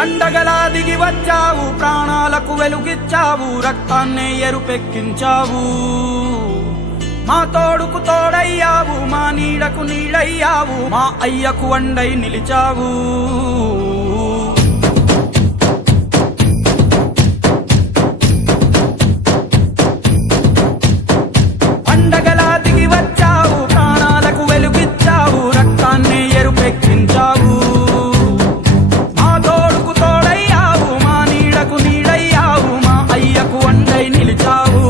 పండగలా దిగి వచ్చావు, ప్రాణాలకు వెలుగిచ్చావు, రక్తాన్నే ఎరుపెక్కించావు. మా తోడుకు తోడయ్యావు, మా నీడకు నీడయ్యావు, మా అయ్యకు వండై నిలిచావు. పండగలా దిగి వచ్చావు, ప్రాణాలకు వెలుగిచ్చావు, రక్తాన్నే ఎరుపెక్కించావు. మా తోడుకు తోడయ్యావు, మా నీడకు నీడయ్యావు, మా అయ్యకు వండై నిలిచావు.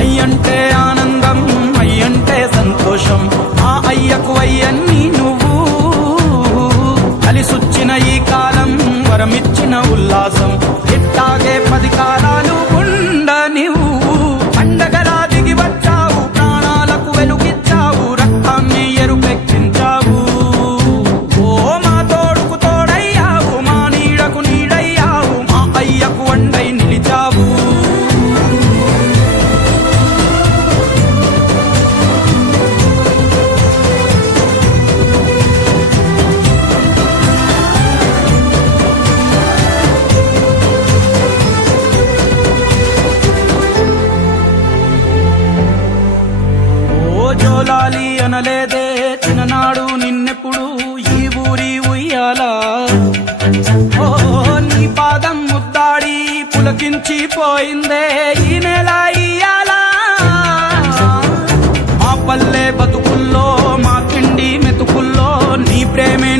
అయ్యంటే ఆనందం, అయ్యంటే సంతోషం, మా అయ్యకు అయ్యన్ని నువ్వు. కలిసొచ్చిన ఈ కాలం వరమిచ్చిన ఉల్లాసం, ఇట్టాగే 10 కాలాలు ఉండనివ్వు. పండగలా దిగి వచ్చావు, ప్రాణాలకు వెలుగిచ్చావు, రక్తాన్ని ఎరుపెక్కించావు. ఓ మా తోడుకు తోడయ్యావు, మా నీడకు నీడయ్యావు, మా అయ్యకు వండై నిలిచావు. జోలాలి అనలేదే చిన్ననాడు నిన్నెప్పుడు ఈ ఊరి ఉయ్యాలా. ఓ నీ పాదం ముద్దాడి పులకించి పోయిందే ఈ నెల ఇయ్యాలా. మా పల్లె బతుకుల్లో, మా తిండి మెతుకుల్లో నీ ప్రేమే